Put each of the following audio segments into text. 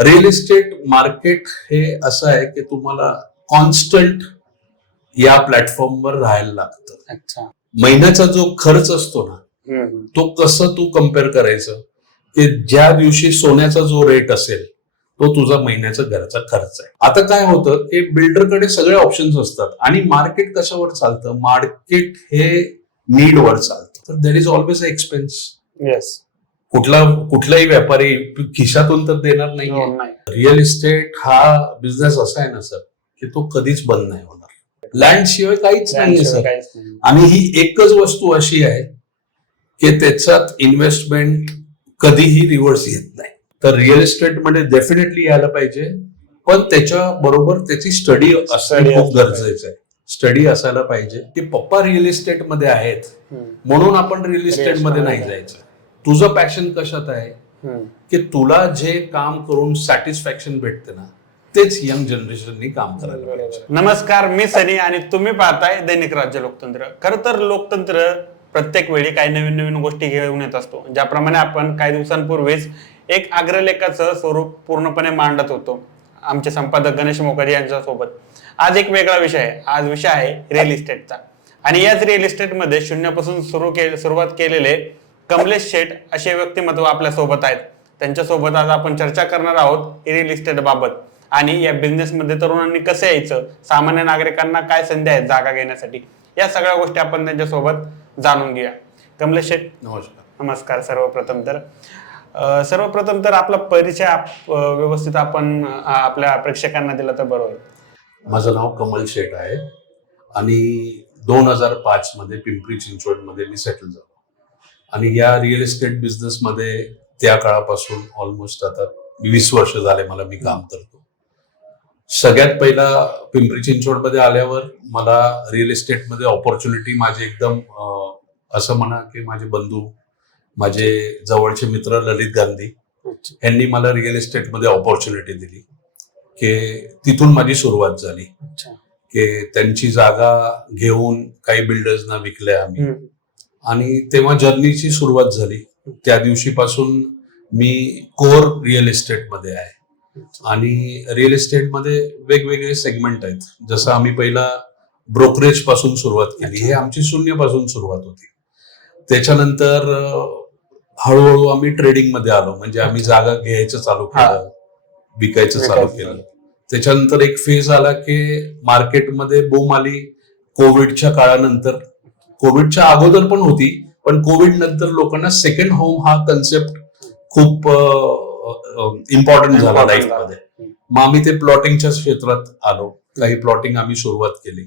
Real estate market हे असं आहे की तुम्हाला कॉन्स्टंट या प्लॅटफॉर्मवर राहायला लागतं. अच्छा. महिन्याचा जो खर्च असतो ना, तो कसं तू कम्पेअर करायचं की ज्या दिवशी सोन्याचा जो रेट असेल तो तुझा महिन्याचा घराचा खर्च आहे. आता काय होतं की बिल्डरकडे सगळे ऑप्शन्स असतात आणि मार्केट कशावर चालतं, मार्केट हे नीडवर चालतं. तर there is always a expense. Yes. कुठलाही व्यापारी खिशातून तर देणार नाही. रिअल इस्टेट हा बिझनेस असा आहे ना सर की तो कधीच बंद नाही होणार. लँड शिवाय काहीच नाहीये सर. आणि ही एकच वस्तू अशी आहे की त्याच्यात इन्व्हेस्टमेंट कधीही रिव्हर्स येत नाही. तर रिअल इस्टेटमध्ये डेफिनेटली यायला पाहिजे, पण त्याच्या बरोबर त्याची स्टडी असणं खूप गरजेचं आहे. स्टडी असायला पाहिजे की पप्पा रिअल इस्टेटमध्ये आहेत म्हणून आपण रिअल इस्टेटमध्ये नाही जायचं. तुझं पॅशन कशात आहे की तुला जे काम करून सॅटिस्फॅक्शन भेटते ना, तेच यंग जनरेशननी काम करायला पाहिजे. नमस्कार, मी सनी आणि तुम्ही पाहताय दैनिक राज्य लोकतंत्र. खरं तर लोकतंत्र प्रत्येक वेळी काही नवीन नवीन गोष्टी घेऊन येत असतो. ज्याप्रमाणे आपण काही दिवसांपूर्वीच एक अग्रलेखाचं स्वरूप पूर्णपणे मांडत होतो आमचे संपादक गणेश मोकाजी यांच्यासोबत. आज एक वेगळा विषय आहे. आज विषय आहे रिअल इस्टेटचा. आणि याच रिअल इस्टेटमध्ये शून्यापासून सुरुवात केलेले कमलेश शेठ असे व्यक्तिमत्व आपल्या सोबत आहेत. त्यांच्यासोबत आज आपण चर्चा करणार आहोत रिअल इस्टेट बाबत आणि या बिझनेसमध्ये तरुणांनी कसं यायचं, सामान्य नागरिकांना काय संधी आहेत जागा घेण्यासाठी, या सगळ्या गोष्टी आपण त्यांच्यासोबत जाणून घेऊया. कमलेश शेठ नमस्कार. नमस्कार. सर्वप्रथम तर आपला परिचय व्यवस्थित आपण आपल्या प्रेक्षकांना दिला तर बरं होईल. माझं नाव कमल शेठ आहे आणि 2005 मध्ये पिंपरी चिंचवडमध्ये मी सेटल झालो आणि या रिअल इस्टेट बिझनेस मध्ये त्या काळापासून ऑलमोस्ट आता 20 वर्ष झाले मी काम करतो. सगळ्यात पहिला पिंपरी चिंचवडमध्ये आल्यावर मला रिअल इस्टेटमध्ये ऑपॉर्च्युनिटी माझे एकदम असं म्हणा की माझे बंधू, माझे जवळचे मित्र ललित गांधी यांनी मला रिअल इस्टेटमध्ये ऑपॉर्च्युनिटी दिली की तिथून माझी सुरुवात झाली. की त्यांची जागा घेऊन काही बिल्डर्सना विकल्या आम्ही आणि तेव्हा जर्नीची सुरुवात झाली. त्या दिवशीपासून मी कोर रिअल इस्टेटमध्ये आहे आणि रिअल इस्टेटमध्ये वेगवेगळे सेगमेंट आहेत. जसं आम्ही पहिला ब्रोकरेज पासून सुरुवात केली, हे आमची शून्यापासून सुरुवात होती. त्याच्यानंतर हळूहळू आम्ही ट्रेडिंग मध्ये आलो, म्हणजे आम्ही जागा घ्यायचं चालू केलं, विकायचं चालू केलं. त्याच्यानंतर एक फेज आला की मार्केटमध्ये बूम आली कोविडच्या काळानंतर. कोविडच्या अगोदर पण होती, पण कोविड नंतर लोकांना सेकंड होम हा कन्सेप्ट खूप इम्पॉर्टंट झाला लाईफमध्ये. मग आम्ही ते प्लॉटिंगच्या क्षेत्रात आलो, काही प्लॉटिंग आम्ही सुरुवात केली.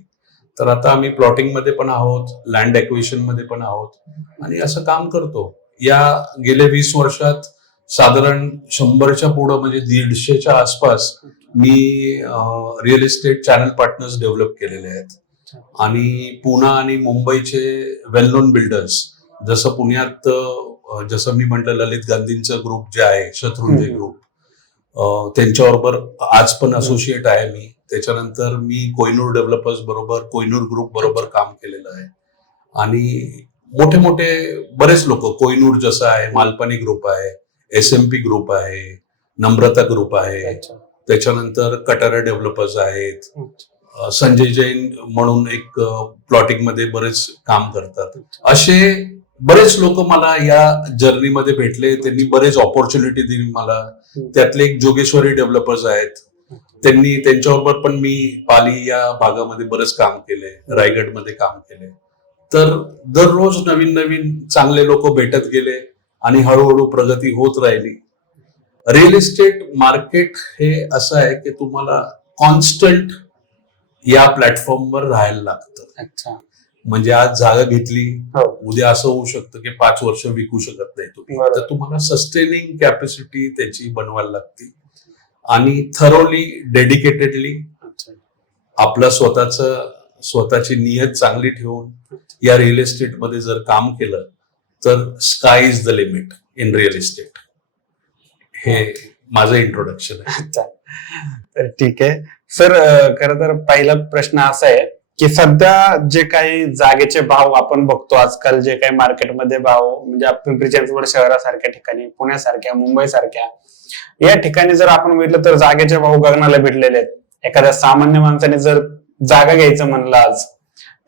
तर आता आम्ही प्लॉटिंग मध्ये पण आहोत, लँड ॲक्विजिशन मध्ये पण आहोत आणि असं काम करतो. या गेल्या 20 वर्षात साधारण 100च्या पुढं म्हणजे 150च्या आसपास मी real estate channel partners develop केलेले आहेत. आणि पुणे आणि मुंबईचे वेल नोन बिल्डर्स, जसं पुण्यात जसं मी म्हटलं ललित गांधींचं ग्रुप जे आहे, शत्रुंजय ग्रुप, त्यांच्याबरोबर आज पण असोसिएट आहे मी. त्याच्यानंतर मी कोहिनूर डेव्हलपर्स बरोबर, कोहिनूर ग्रुप बरोबर काम केलेलं आहे. आणि मोठे मोठे बरेच लोक, कोहिनूर जसं आहे, मालपानी ग्रुप आहे, SMP ग्रुप आहे, नम्रता ग्रुप आहे, त्याच्यानंतर कटारा डेव्हलपर्स आहेत, संजय जैन म्हणून एक प्लॉटिंग मध्ये बरेच काम करतात. असे बरेच लोक मला या जर्नीमध्ये भेटले, त्यांनी बरेच ऑपॉर्च्युनिटी दिली मला. त्यातले एक जोगेश्वरी डेव्हलपर्स आहेत, त्यांच्याबरोबर पण मी पाली या भागामध्ये बरेच काम केले, रायगडमध्ये काम केले. तर दररोज नवीन नवीन चांगले लोक भेटत गेले आणि हळूहळू प्रगती होत राहिली. रिअल इस्टेट मार्केट हे असं आहे की तुम्हाला कॉन्स्टंट या प्लॅटफॉर्मवर राहायला लागतं. अच्छा. म्हणजे आज जागा घेतली, उद्या असं होऊ शकतं की 5 वर्ष विकू शकत नाही तुम्ही. तर तुम्हाला सस्टेनिंग कॅपॅसिटी त्याची बनवायला लागते आणि थरोली डेडिकेटेडली आपलं स्वतःची नियत चांगली ठेवून या रिअल इस्टेट मध्ये जर काम केलं तर sky is the limit in real estate. हे माझं इंट्रोडक्शन आहे. तर ठीक आहे सर. खरं तर पहिला प्रश्न असा आहे की सध्या जे काही जागेचे भाव आपण बघतो आजकाल, जे काही मार्केटमध्ये भाव, म्हणजे पिंपरी चिंचवड शहरासारख्या ठिकाणी, पुण्यासारख्या, मुंबईसारख्या या ठिकाणी जर आपण बघितलं तर जागेचे भाव गगनाला भिडलेले आहेत. एखाद्या सामान्य माणसाने जर जागा घ्यायचं म्हणलं आज,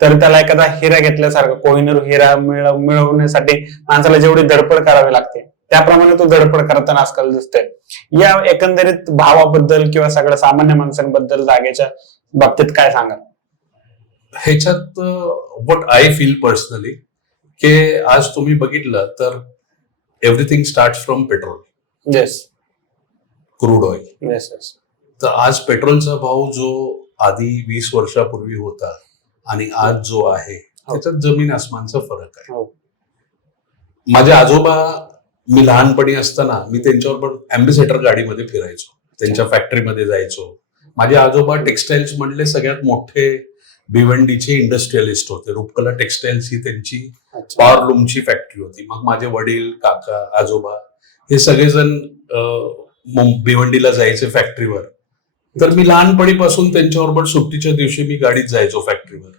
तर त्याला एखादा हिरा घेतल्यासारखं कोहिनूर हिरा मिळवण्यासाठी माणसाला जेवढी धडपड करावी लागते त्याप्रमाणे तो धडपड करताना आजकाल दिसतोय. या एकंदरीत भावाबद्दल किंवा सगळ्या सामान्य माणसांबद्दल जागेच्या बाबतीत काय सांगाल? ह्याच्यात व्हॉट आय फील पर्सनली की आज तुम्ही बघितलं तर everything start from petrol, yes crude oil. Yes yes. तर आज पेट्रोलचा भाव जो आधी 20 वर्षापूर्वी होता आणि आज जो आहे त्याच्यात जमीन आसमानचा फरक आहे. माझे आजोबा, मी लहानपणी असताना मी त्यांच्याबरोबर अँबेसेडर गाडीमध्ये फिरायचो, त्यांच्या फॅक्टरीमध्ये जायचो. माझे आजोबा टेक्सटाईल्स मधले सगळ्यात मोठे भिवंडीचे इंडस्ट्रियलिस्ट होते. रूपकला टेक्सटाईल्स ही त्यांची पॉवर लूमची फॅक्टरी होती. मग माझे वडील, काका, आजोबा हे सगळेजण भिवंडीला जायचे फॅक्टरीवर. तर मी लहानपणीपासून त्यांच्याबरोबर सुट्टीच्या दिवशी मी गाडीत जायचो फॅक्टरीवर.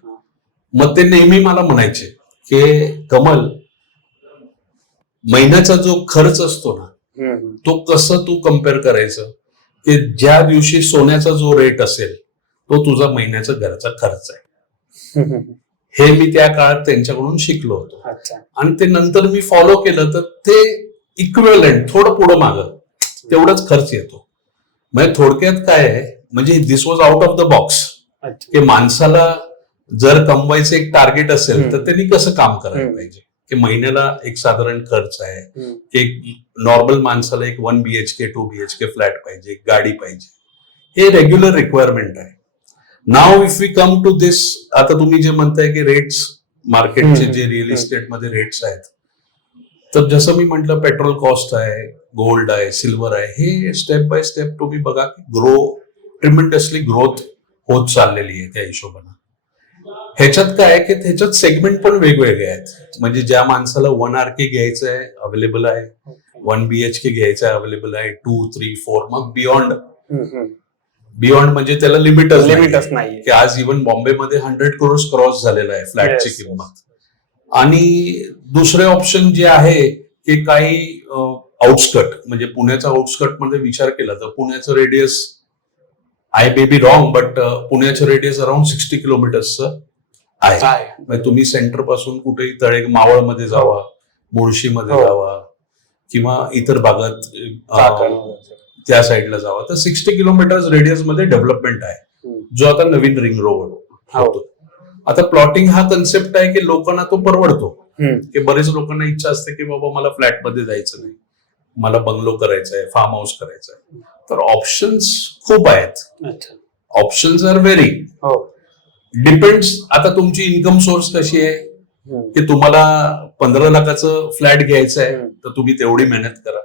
मग ते नेहमी मला म्हणायचे की कमल, महिन्याचा जो खर्च असतो ना तो कसं तू कम्पेअर करायचं की ज्या दिवशी सोन्याचा जो रेट असेल तो तुझा महिन्याचा घरचा खर्च आहे. हे मी त्या काळात त्यांच्याकडून शिकलो होतो. आणि ते नंतर मी फॉलो केलं तर ते इक्विव्हॅलंट थोडं पुढं मागं तेवढाच खर्च येतो. म्हणजे थोडक्यात काय आहे, म्हणजे this was out of the box की माणसाला जर कमवायचं एक टार्गेट असेल तर त्यांनी कसं काम करायला पाहिजे. की महिन्याला एक साधारण खर्च आहे की एक नॉर्मल माणसाला एक 1 BHK 2 BHK फ्लॅट पाहिजे, एक गाडी पाहिजे. हे रेग्युलर रिक्वायरमेंट आहे. Now if we come to this, आता तुम्ही जे म्हणताय की रेट्स, मार्केटचे जे रिअल इस्टेटमध्ये रेट्स आहेत, तर जसं मी म्हटलं पेट्रोल कॉस्ट आहे, गोल्ड आहे, सिल्वर आहे, हे स्टेप बाय स्टेप तुम्ही बघा की ट्रिमेंडसली ग्रोथ होत चाललेली आहे त्या हिशोबाने. ह्याच्यात काय आहे की त्याच्यात सेगमेंट पण वेगवेगळे आहेत. म्हणजे ज्या माणसाला 1 RK घ्यायचं आहे अवेलेबल आहे, 1 BHK घ्यायचं आहे अवेलेबल आहे, 2, 3, 4, मग बियॉन्ड म्हणजे त्याला लिमिटच नाही की आज इव्हन बॉम्बेमध्ये 100 crores क्रॉस झालेला आहे फ्लॅटची किंमत. आणि दुसरे ऑप्शन जे आहे की काही आउटस्कट, म्हणजे पुण्याचा आउटस्कट मध्ये विचार केला तर पुण्याचं radius, I may be wrong but पुण्याचं रेडियस अराउंड 60 किलोमीटर्सचं आहे. म्हणजे तुम्ही सेंटर पासून कुठेही तळे मावळमध्ये जावा, मुळशीमध्ये जावा किंवा इतर भागात त्या साईडला जावा तर 60 किलोमीटर रेडियस मध्ये डेव्हलपमेंट आहे, जो आता नवीन रिंग रोड होतो. आता प्लॉटिंग हा कन्सेप्ट आहे की लोकांना तो परवडतो. की बरेच लोकांना इच्छा असते की बाबा मला फ्लॅटमध्ये जायचं नाही, मला बंगलो करायचा आहे, फार्म हाऊस करायचा आहे. तर ऑप्शन्स खूप आहेत. Options are very depends. आता तुमची इन्कम सोर्स कशी आहे की तुम्हाला 15 लाखाचं फ्लॅट घ्यायचं आहे तर तुम्ही तेवढी मेहनत करा,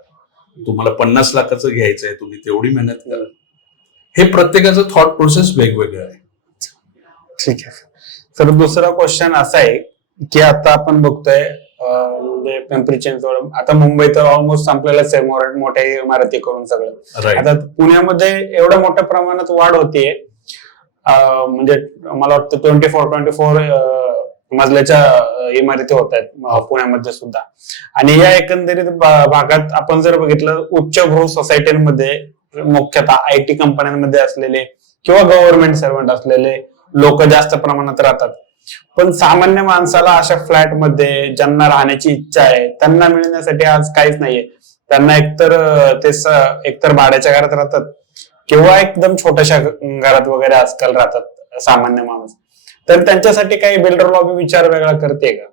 तुम्हाला 50 लाखाचं घ्यायचं आहे तुम्ही तेवढी मेहनत करा. हे प्रत्येकाचं थॉट प्रोसेस वेगवेगळं आहे. ठीक आहे. तर दुसरा क्वेश्चन असा आहे की आता आपण बघतोय म्हणजे पिंपरी चिंचवड, आता मुंबई तर ऑलमोस्ट संपलेलंच आहे मोठ्या इमारती करून सगळं. आता पुण्यामध्ये एवढ्या मोठ्या प्रमाणात वाढ होतीये, म्हणजे मला वाटतं 24 मजल्याच्या इमारती होत आहेत पुण्यामध्ये सुद्धा. आणि या एकंदरीत भागात आपण जर बघितलं उच्चभ्रू सोसायटीमध्ये मुख्यतः IT कंपन्यांमध्ये असलेले किंवा गव्हर्नमेंट सर्वंट असलेले लोक जास्त प्रमाणात राहतात. पण सामान्य माणसाला अशा फ्लॅटमध्ये ज्यांना राहण्याची इच्छा आहे त्यांना मिळण्यासाठी आज काहीच नाहीये. त्यांना एकतर भाड्याच्या घरात राहतात किंवा एकदम छोट्याशा घरात वगैरे आजकाल राहतात सामान्य माणूस. तर त्यांच्यासाठी काही बिल्डर लॉबी विचार वेगळा करते का?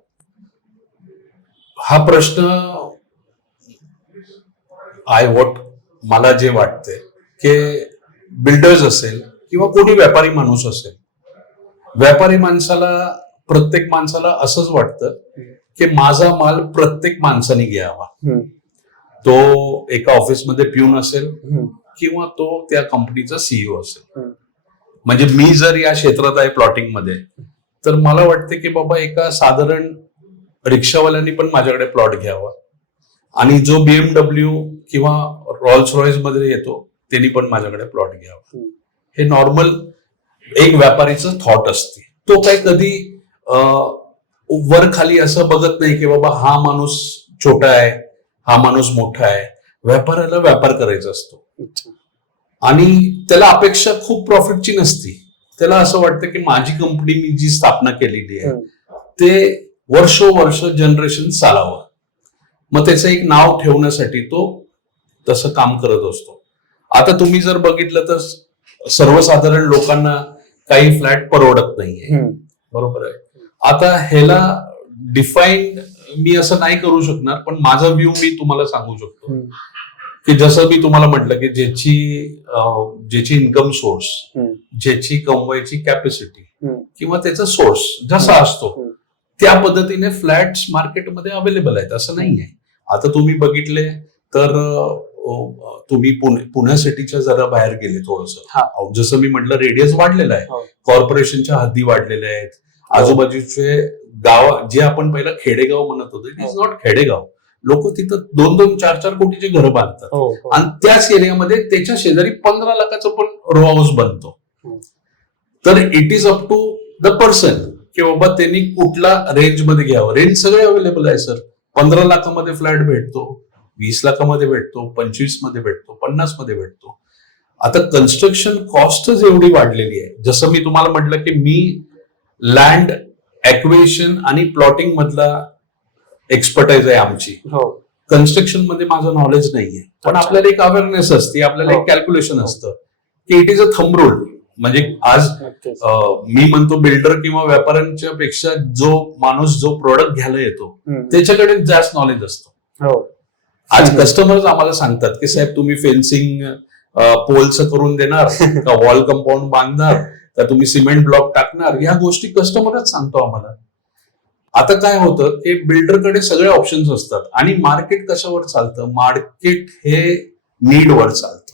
हा प्रश्न मला जे वाटतंय की बिल्डर्स असेल किंवा कोणी व्यापारी माणूस असेल, व्यापारी माणसाला, प्रत्येक माणसाला असंच वाटतं की माझा माल प्रत्येक माणसाने घ्यावा. तो एका ऑफिसमध्ये प्यून असेल किंवा तो त्या कंपनीचा CEO असेल. म्हणजे मी जर या क्षेत्रात आहे प्लॉटिंग मध्ये तर मला वाटते की बाबा एका साधारण रिक्षावाल्यांनी पण माझ्याकडे प्लॉट घ्यावा आणि जो BMW किंवा रॉल्स रॉयस मध्ये येतो त्यांनी पण माझ्याकडे प्लॉट घ्यावा. हे नॉर्मल एक व्यापारीचं थॉट असते. तो काय कधी वर खाली असं बघत नाही की बाबा हा माणूस छोटा आहे, हा माणूस मोठा आहे. व्यापाऱ्याला व्यापार करायचा असतो अच्छा. आणि त्याला अपेक्षा खूप प्रॉफिटची नसती. त्याला असं वाटतं की माझी कंपनी मी जी स्थापना केलेली आहे ते वर्षोवर्ष जनरेशन चालावं. मग त्याचं एक नाव ठेवण्यासाठी तो तसं काम करत असतो. आता तुम्ही जर बघितलं तर सर्वसाधारण लोकांना काही फ्लॅट परवडत नाहीये, बरोबर आहे. आता ह्याला डिफाईन मी असं नाही करू शकणार, पण माझा व्ह्यू मी तुम्हाला सांगू शकतो की जसं मी तुम्हाला म्हटलं की ज्याची इन्कम सोर्स, ज्याची कमवायची कॅपॅसिटी किंवा त्याचा सोर्स जसा असतो त्या पद्धतीने फ्लॅट्स मार्केटमध्ये अवेलेबल आहेत, असं नाहीये. आता तुम्ही बघितले तर तुम्ही पुण्या सिटीच्या जरा बाहेर गेले थोडस, जसं मी म्हटलं रेडियस वाढलेला आहे, कॉर्पोरेशनच्या हद्दी वाढलेल्या आहेत, आजूबाजूचे गाव जे आपण पहिला खेडेगाव म्हणत होतो, इट इज नॉट खेडेगाव. लोक तिथं 2-2, 4-4 कोटीचे घर बांधतात आणि त्याच एरियामध्ये त्याच्या शेजारी 15 लाखाचं पण रो हाऊस बनतो. तर it is up to the person की बाबा त्यांनी कुठला रेंज मध्ये घ्यावं. रेंज सगळे अवेलेबल आहे सर. 15 लाखामध्ये फ्लॅट भेटतो, 20 लाखामध्ये भेटतो, 25 मध्ये भेटतो, 50 मध्ये भेटतो. आता कन्स्ट्रक्शन कॉस्टच एवढी वाढलेली आहे. जसं मी तुम्हाला म्हटलं की मी लँड ॲक्विजिशन आणि प्लॉटिंग मधला एक्सपर्टाईज आहे आमची. कन्स्ट्रक्शन मध्ये माझं नॉलेज नाहीये, पण आपल्याला एक अवेअरनेस असते, आपल्याला एक कॅल्क्युलेशन असतं की it is a thumb rule. म्हणजे आज मी म्हणतो बिल्डर किंवा व्यापाऱ्यांच्या पेक्षा जो माणूस जो प्रोडक्ट घ्यायला येतो त्याच्याकडे जास्त नॉलेज असतो. आज कस्टमर्स आम्हाला सांगतात की साहेब तुम्ही फेन्सिंग पोलचं करून देणार का, वॉल कंपाऊंड बांधणार का, तुम्ही सिमेंट ब्लॉक टाकणार, या गोष्टी कस्टमरच सांगतो आम्हाला. आता काय होतं की बिल्डरकडे सगळे ऑप्शन्स असतात आणि मार्केट कशावर चालतं, मार्केट हे नीडवर चालतं.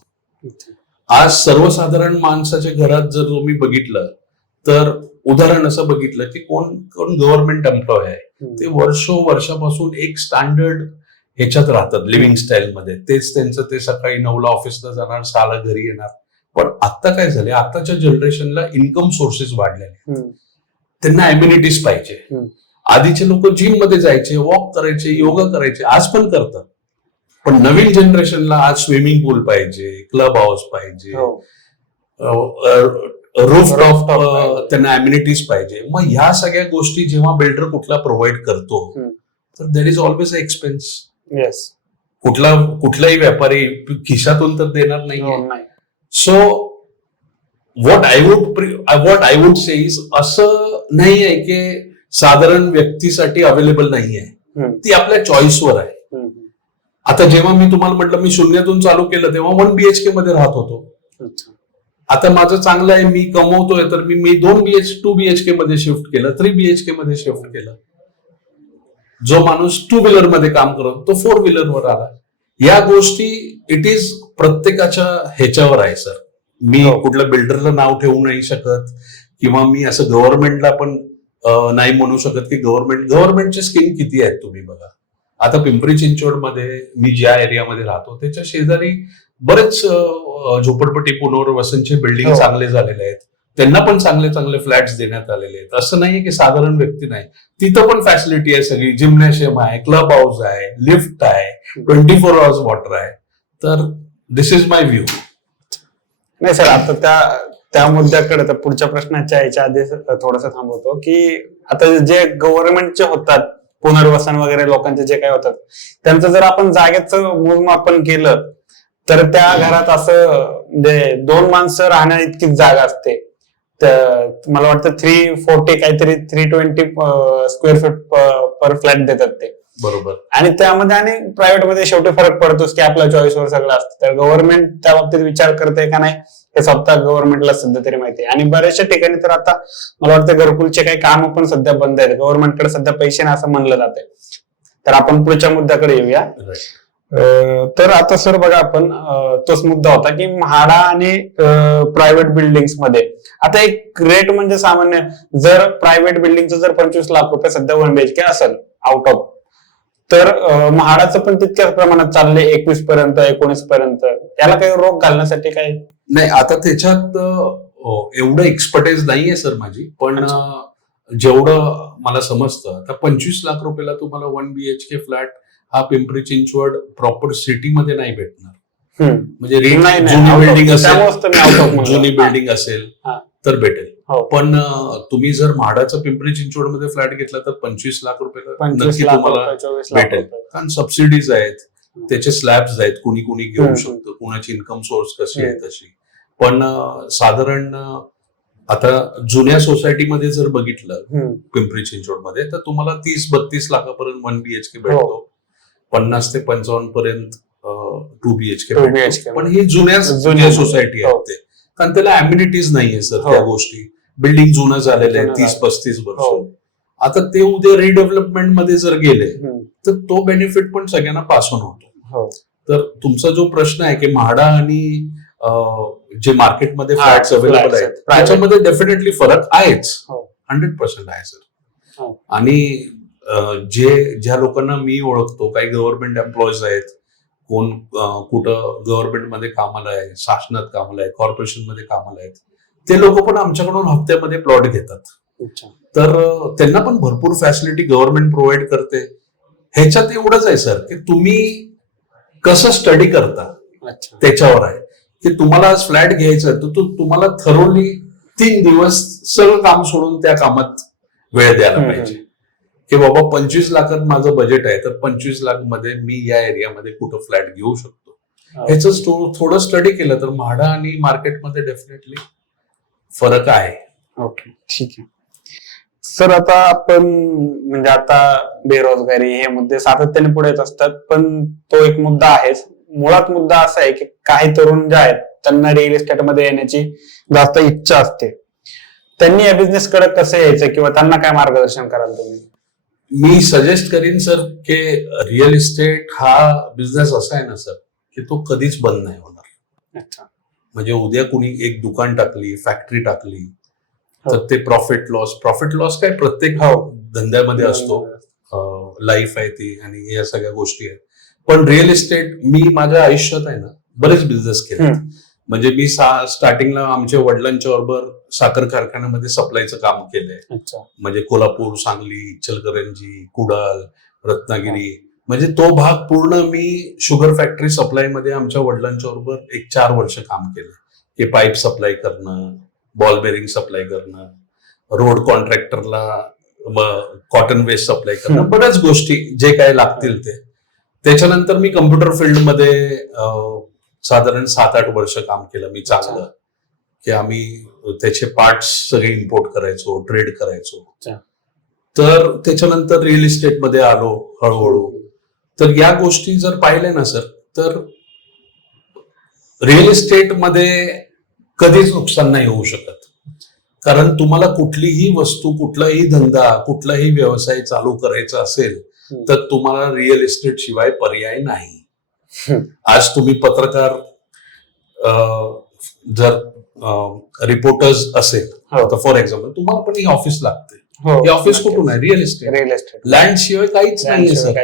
आज सर्वसाधारण माणसाच्या घरात जर तुम्ही बघितलं तर उदाहरण असं बघितलं की कोण गव्हर्नमेंट एम्प्लॉय आहे, ते वर्षापासून एक स्टँडर्ड ह्याच्यात राहतात लिव्हिंग स्टाईल मध्ये. तेच त्यांचं ते सकाळी 9ला ऑफिसला जाणार, 6ला घरी येणार. पण आता काय झाले, आताच्या जनरेशनला इन्कम सोर्सेस वाढलेले, त्यांना अम्युनिटीज पाहिजे. आधीचे लोक जिम मध्ये जायचे, वॉक करायचे, योगा करायचे, आज पण करतात. पण नवीन जनरेशनला आज स्विमिंग पूल पाहिजे, क्लब हाऊस पाहिजे, रूफटॉप, त्यांना अम्युनिटीज पाहिजे. मग ह्या सगळ्या गोष्टी जेव्हा बिल्डर कुठला प्रोव्हाइड करतो तर there is always a expense. कुठलाही व्यापारी खिशातून तर देणार नाही. So what I would say is असं नाही आहे की साधारण व्यक्तीसाठी अवेलेबल नाही आहे, ती आपल्या चॉईसवर आहे. आता जेव्हा मी तुम्हाला म्हटलं मी शून्यातून चालू केलं तेव्हा 1 BHK मध्ये राहत होतो. आता माझं चांगलं आहे, मी कमवतोय, तर मी 2 BHK मध्ये शिफ्ट केलं, 3 BHK मध्ये शिफ्ट केलं. जो माणूस 2 व्हीलर मध्ये काम करतो तो 4 व्हीलरवर आला. या गोष्टी इट इज प्रत्येकाच्या ह्याच्यावर आहे सर. मी कुठल्या बिल्डरला नाव ठेवू नाही शकत किंवा मी असं गव्हर्नमेंटला पण नाही म्हणू शकत की गव्हर्नमेंटचे स्कीम किती आहेत तुम्ही बघा. आता पिंपरी चिंचवड मध्ये मी ज्या एरियामध्ये राहतो त्याच्या शेजारी बरेच झोपडपट्टी पुनर्वसनचे बिल्डिंग चांगले झालेले आहेत, त्यांना पण चांगले चांगले फ्लॅट्स देण्यात आलेले आहेत. असं नाहीये की साधारण व्यक्ती नाही, तिथं पण फॅसिलिटी आहे सगळी, जिम्नॅशियम आहे, क्लब हाऊस आहे, लिफ्ट आहे, 24 आवर्स वॉटर आहे. तर दिस इज माय व्ह्यू. नाही सर, आता त्या मुद्द्याकडे तर पुढच्या प्रश्नाच्या याच्या आधी थोडस थांबवतो की आता जे गव्हर्नमेंटचे होतात पुनर्वसन वगैरे लोकांचे जे काही होतात त्यांचं जर आपण जागेचं मोजमापन केलं तर त्या घरात असं म्हणजे 2 माणसं राहण्या इतकीच जागा असते. मला वाटतं 340 काहीतरी 320 स्क्वेअर फूट पर फ्लॅट देतात ते, बरोबर. आणि त्यामध्ये आणि प्रायव्हेट मध्ये शेवटी फरक पडतोच की आपल्या चॉईसवर सगळं असतं. तर गव्हर्नमेंट त्या बाबतीत विचार करते का नाही हे स्वतः गव्हर्नमेंटला सध्या तरी माहिती आहे. आणि बऱ्याचशा ठिकाणी तर आता मला वाटतं घरकुलचे काही काम पण सध्या बंद आहेत, गव्हर्नमेंटकडे सध्या पैसे नाही असं म्हणलं जाते. तर आपण पुढच्या मुद्द्याकडे येऊया. तर आता सर बघा, आपण तोच मुद्दा होता की म्हाडा आणि प्रायव्हेट बिल्डिंग मध्ये आता एक रेट म्हणजे सामान्य जर प्रायव्हेट बिल्डिंगचं जर 25 लाख रुपये सध्या 1 BHK असेल आउट ऑफ, तर म्हाडाचं पण तितक्याच प्रमाणात चाललंय 21 पर्यंत 19 पर्यंत. याला काही रोख घालण्यासाठी काय नाही. आता त्याच्यात एवढं एक्सपर्टाईज नाहीये सर माझी, पण जेवढं मला समजतं आता 25 लाख रुपयाला तुम्हाला 1 BHK फ्लॅट हा पिंपरी चिंचवड प्रॉपर सिटीमध्ये नाही भेटणार. म्हणजे नाही, नाही, जुनी out of- बिल्डिंग त्यामुळेच तर मी out of असेल म्हणलं. जुनी बिल्डिंग असेल हा. तर भेटेल. हो. पण तुम्ही जर म्हाडाचा पिंपरी चिंचवड मध्ये फ्लॅट घेतला तर 25 लाख रुपयाला 25 नक्की लाख तुम्हाला रुपये, 24 लाख भेटेल. रुपये. कारण सबसिडीज आहेत, त्याचे स्लॅब्स आहेत, कुणी कुणी घेऊ हम्म. शकतं, कुणाची इन्कम सोर्स कशी आहे तशी. पण साधारण आता जुन्या सोसायटीमध्ये जर बघितलं पिंपरी चिंचवडमध्ये तर तुम्हाला 30-32 लाखापर्यंत 1 BHK भेटतो, 50 ते 55 पर्यंत 2 BHK 2 भेटतो. BHK. पण ही जुन्या सोसायटी हो. आहेत ते, कारण त्याला अम्युनिटीज नाहीये सर हो. त्या गोष्टी. बिल्डिंग जुनं झालेलं आहे जुनं 30-35 वर्ष. हो. आता ते उद्या रिडेव्हलपमेंट मध्ये जर गेले तर तो बेनिफिट पण सगळ्यांना पास ऑन होतो. हो. तर तुमचा जो प्रश्न आहे की म्हाडा आणि जे मार्केटमध्ये हा, फ्लॅट्स अवेलेबल flats आहेत आहेत. त्याच्यामध्ये डेफिनेटली फरक आहेच. हो. 100% आहे सर. हो. आणि ज्या लोकांना मी ओळखतो, काही गव्हर्नमेंट एम्प्लॉईज आहेत, कोण कुठं गव्हर्नमेंटमध्ये कामाला आहे, शासनात कामाला आहे, कॉर्पोरेशनमध्ये कामाला आहेत, ते लोक पण आमच्याकडून हप्त्यामध्ये प्लॉट घेतात. अच्छा. तर त्यांना पण भरपूर फॅसिलिटी गव्हर्नमेंट प्रोव्हाइड करते. ह्याच्यात एवढंच आहे सर की तुम्ही कसं स्टडी करता अच्छा. त्याच्यावर आहे की तुम्हाला आज फ्लॅट घ्यायचा आहे तर तुम्हाला थरोली 3 दिवस सगळं काम सोडून त्या कामात वेळ द्यायला पाहिजे. की बाबा 25 लाखात माझं बजेट आहे तर 25 लाख मध्ये मी या एरियामध्ये कुठं फ्लॅट घेऊ शकतो. ह्याचं थोडं स्टडी केलं तर म्हाडा आणि मार्केटमध्ये डेफिनेटली फरक आहे. ओके, ठीक आहे सर. आता आपण म्हणजे आता बेरोजगारी हे मुद्दे सातत्याने पुढे येत असतात, पण तो एक मुद्दा आहेच. मुळात मुद्दा असा आहे की काही तरुण जे आहेत त्यांना रिअल इस्टेट मध्ये येण्याची जास्त इच्छा असते. त्यांनी या बिझनेस कडे कसं यायचं किंवा त्यांना काय मार्गदर्शन कराल तुम्ही? मी सजेस्ट करीन सर की रिअल इस्टेट हा बिझनेस असा आहे ना सर की तो कधीच बंद नाही होणार. अच्छा. म्हणजे उद्या कुणी एक दुकान टाकली, फॅक्टरी टाकली तर ते प्रॉफिट लॉस काय प्रत्येक धंद्यामध्ये असतो. लाईफ आहे ती आणि या सगळ्या गोष्टी आहेत. पण रिअल इस्टेट मी माझ्या आयुष्यात आहे ना बरेच बिझनेस केले. म्हणजे मी स्टार्टिंगला आमच्या वडिलांच्या बरोबर साखर कारखान्यामध्ये सप्लायचं काम केलंय. म्हणजे कोल्हापूर, सांगली, इचलकरंजी, कुडाळ, रत्नागिरी, म्हणजे तो भाग पूर्ण मी शुगर फॅक्टरी सप्लाय मध्ये आमच्या वडिलांच्या बरोबर 4 वर्ष काम केलं. की पाईप सप्लाय करणं, बॉल बेरिंग सप्लाय करणं, रोड कॉन्ट्रॅक्टरला कॉटन वेस्ट सप्लाय करणं, बऱ्याच गोष्टी जे काय लागतील ते. त्याच्यानंतर मी कम्प्युटर फील्डमध्ये साधारण 7-8 वर्ष काम केलं मी चांगलं. की आम्ही त्याचे पार्ट्स सगळे इम्पोर्ट करायचो, ट्रेड करायचो. तर त्याच्यानंतर रिअल इस्टेटमध्ये आलो हळूहळू. तर या गोष्टी जर पाहिल्या ना सर तर रिअल इस्टेटमध्ये कधीच नुकसान नाही होऊ शकत. कारण तुम्हाला कुठलीही वस्तू, कुठलाही धंदा, कुठलाही व्यवसाय चालू करायचा असेल तर तुम्हाला रिअल इस्टेट शिवाय पर्याय नाही. आज तुम्ही पत्रकार जर रिपोर्टर्स असेल तर फॉर एक्झाम्पल तुम्हाला पण ही ऑफिस लागते. हे ऑफिस कुठून आहे? Real estate. लँड शिवाय काहीच नाहीये सर.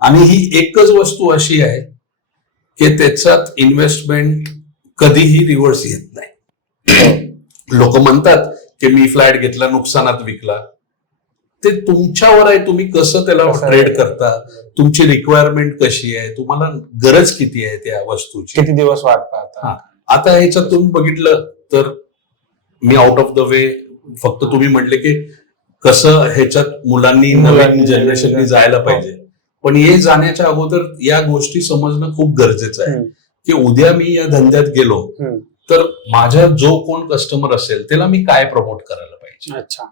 आणि ही एकच वस्तू अशी आहे की त्याच्यात इन्व्हेस्टमेंट कधीही रिव्हर्स येत नाही. लोक म्हणतात की मी फ्लॅट घेतला, नुकसानात विकला. ते तुमच्यावर आहे, तुम्ही कसं त्याला ट्रेड करता, तुमची रिक्वायरमेंट कशी आहे, तुम्हाला गरज किती आहे त्या वस्तूची, किती दिवस वाट पाहता. आता ह्याच्यात तुम्ही बघितलं तर me out of the way फक्त तुम्ही म्हटले की कसं ह्याच्यात मुलांनी, नवीन जनरेशननी जायला पाहिजे. पण हे जाण्याच्या अगोदर या गोष्टी समजणं खूप गरजेचं आहे की उद्या मी या धंद्यात गेलो तर माझा जो कोण कस्टमर असेल त्याला मी काय प्रमोट करायला पाहिजे. अच्छा.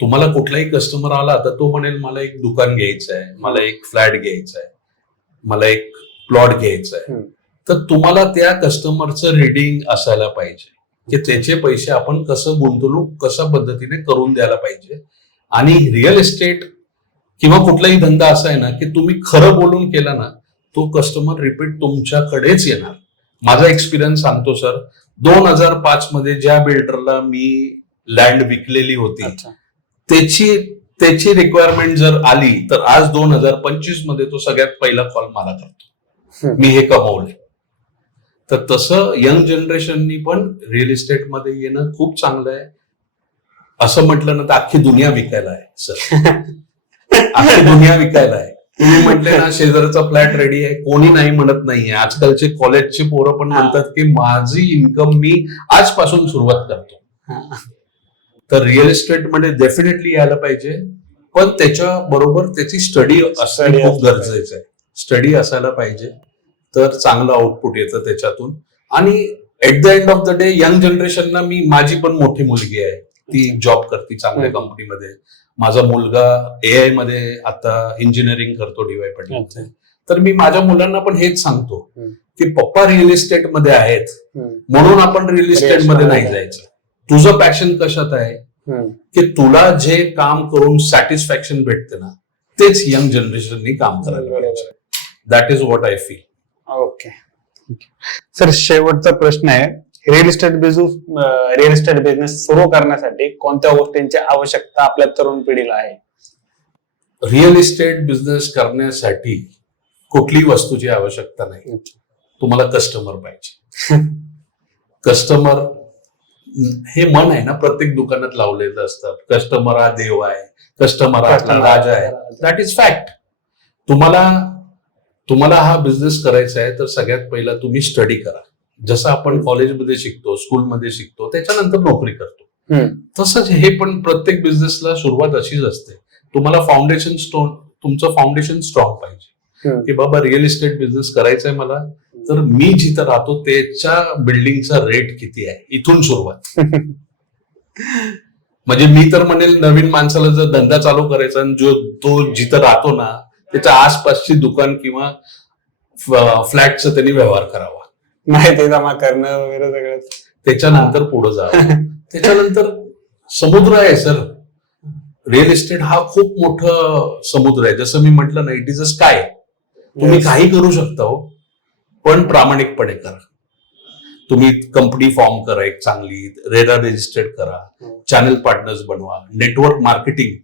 तुम्हाला कुठलाही कस्टमर आला तर तो म्हणेल मला एक दुकान घ्यायचं आहे, मला एक फ्लॅट घ्यायचा आहे, मला एक प्लॉट घ्यायचा आहे. तर तुम्हाला त्या कस्टमरचं रिडिंग असायला पाहिजे की त्याचे पैसे आपण कसं गुंतवणूक कशा पद्धतीने करून द्यायला पाहिजे. आणि रिअल इस्टेट किंवा कुठलाही धंदा असा आहे ना की तुम्ही खरं बोलून केला ना तो कस्टमर रिपीट तुमच्याकडेच येणार. माझा एक्सपिरियन्स सांगतो सर, 2005 मध्ये ज्या बिल्डरला मी लँड विकलेली होती त्याची रिक्वायरमेंट जर आली तर आज 2025 मध्ये तो सगळ्यात पहिला कॉल मला करतो. मी हे कमवले. तर तसं यंग जनरेशननी पण रिअल इस्टेटमध्ये येणं खूप चांगलं आहे. असं म्हटलं ना तर अख्खी दुनिया विकायला आहे सर. अख्खी दुनिया विकायला आहे. तुम्ही म्हटले ना शेजारचा फ्लॅट रेडी आहे, कोणी नाही म्हणत नाहीये. आजकालचे कॉलेजचे पोरं पण म्हणतात की माझी इन्कम मी आजपासून सुरुवात करतो. तर रिअल इस्टेटमध्ये डेफिनेटली यायला पाहिजे, पण त्याच्या बरोबर त्याची स्टडी असणं खूप गरजेचं आहे. स्टडी असायला पाहिजे, तर चांगलं आउटपुट येतं त्याच्यातून. आणि at the end of the day young जनरेशनना माझी पण मोठी मुलगी आहे, ती जॉब करते चांगल्या कंपनीमध्ये. माझा मुलगा AI मध्ये आता इंजिनिअरिंग करतो DY पाटील. तर मी माझ्या मुलांना पण हेच सांगतो की पप्पा रिअल इस्टेट मध्ये आहेत म्हणून आपण रिअल इस्टेट मध्ये नाही जायचं. तुझं पॅशन कशात आहे की तुला जे काम करून सॅटिस्फॅक्शन भेटते ना, तेच यंग जनरेशननी काम करायला पाहिजे. That is what I feel. Okay sir, शेवटचा प्रश्न आहे, रिअल इस्टेट बिझनेस सुरू करण्यासाठी कोणत्या गोष्टींची आवश्यकता आपल्या तरुण पिढीला आहे? रिअल इस्टेट बिझनेस करण्यासाठी कुठलीही वस्तूची आवश्यकता नाही. तुम्हाला कस्टमर पाहिजे. कस्टमर हे मन आहे ना, प्रत्येक दुकानात लावलेलं असतं. कस्टमर हा देव आहे, कस्टमर हा आपला राजा आहे. That is fact. तुम्हाला हा बिझनेस करायचा आहे तर सगळ्यात पहिला तुम्ही स्टडी करा. जसं आपण कॉलेजमध्ये शिकतो, स्कूलमध्ये शिकतो, त्याच्यानंतर नोकरी करतो, तसंच हे पण प्रत्येक बिझनेसला सुरुवात अशीच असते. तुम्हाला तुमचं फाउंडेशन स्ट्रॉंग पाहिजे की बाबा रिअल इस्टेट बिझनेस करायचा आहे मला, तर मी जिथं राहतो त्याच्या बिल्डिंगचा रेट किती आहे, इथून सुरुवात. म्हणजे मी तर म्हणेल नवीन माणसाला जर धंदा चालू करायचा आणि तो जिथं राहतो ना त्याच्या आसपासची दुकान किंवा फ्लॅटचा त्यांनी व्यवहार करावा, माहिती जमा करणं वगैरे सगळं. त्याच्यानंतर पुढे जावं. त्याच्यानंतर समुद्र आहे सर. रिअल इस्टेट हा खूप मोठा समुद्र आहे. जसं मी म्हटलं ना, इट इज अ स्काय. तुम्ही काही करू शकता हो, पण प्रामाणिकपणे करा. तुम्ही कंपनी फॉर्म करा एक चांगली, रेरा रजिस्टर्ड करा, चॅनल पार्टनर्स बनवा, नेटवर्क मार्केटिंग.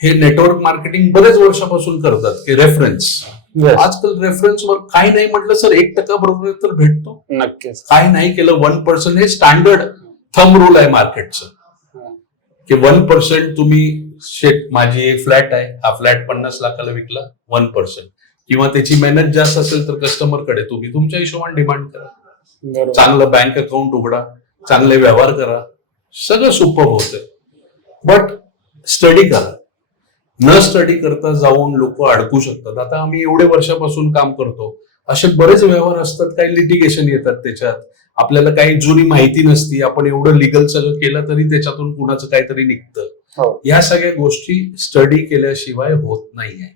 हे नेटवर्क मार्केटिंग बरेच वर्षापासून करतात की रेफरन्स. आजकाल रेफरन्सवर काही नाही म्हटलं सर 1% बरोबर तर भेटतो. नक्कीच. काही नाही केलं 1%, हे स्टँडर्ड थंब रूल आहे मार्केटचं की 1% तुम्ही माझी एक फ्लॅट आहे, हा फ्लॅट 50 लाखाला विकला, 1%. किंवा त्याची मेहनत जास्त असेल तर कस्टमरकडे तुम्ही तुमच्या हिशोबाने डिमांड करा. चांगलं बँक अकाउंट उघडा, चांगले व्यवहार करा, सगळं सुपर होतंय. बट स्टडी करा. न स्टडी करता जाऊन लोक अडकू शकतात. आता आम्ही एवढे वर्षापासून काम करतो, असे बरेच व्यवहार असतात, काही लिटिगेशन येतात त्याच्यात, आपल्याला काही जुनी माहिती नसती, आपण एवढं लिगल सगळं केलं तरी त्याच्यातून कुणाचं काहीतरी निघतं. या सगळ्या गोष्टी स्टडी केल्याशिवाय होत नाहीये.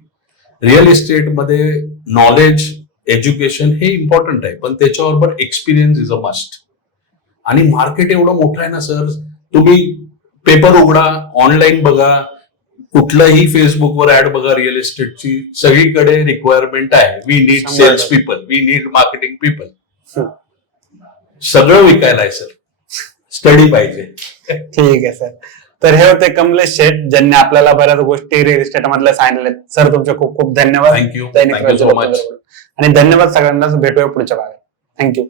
रिअल इस्टेटमध्ये नॉलेज, एज्युकेशन हे इम्पॉर्टंट आहे, पण त्याच्याबरोबर एक्सपिरियन्स इज अ मस्ट. आणि मार्केट एवढं मोठं आहे ना सर, तुम्ही पेपर उघडा, ऑनलाईन बघा, कुठलाही फेसबुकवर ऍड बघा, रिअल इस्टेटची सगळीकडे रिक्वायरमेंट आहे. We need sales people, we need marketing people. सगळं विकायला आहे सर, स्टडी पाहिजे. ठीक आहे सर. तर हे होते कमलेश शेठ, ज्यांनी आपल्याला बऱ्याच गोष्टी रिअल इस्टेट मधल्या सांगितल्या. सर तुमचे खूप खूप धन्यवाद. Thank you so much. आणि धन्यवाद सगळ्यांनाच. भेटूया पुढच्या भागात. थँक्यू.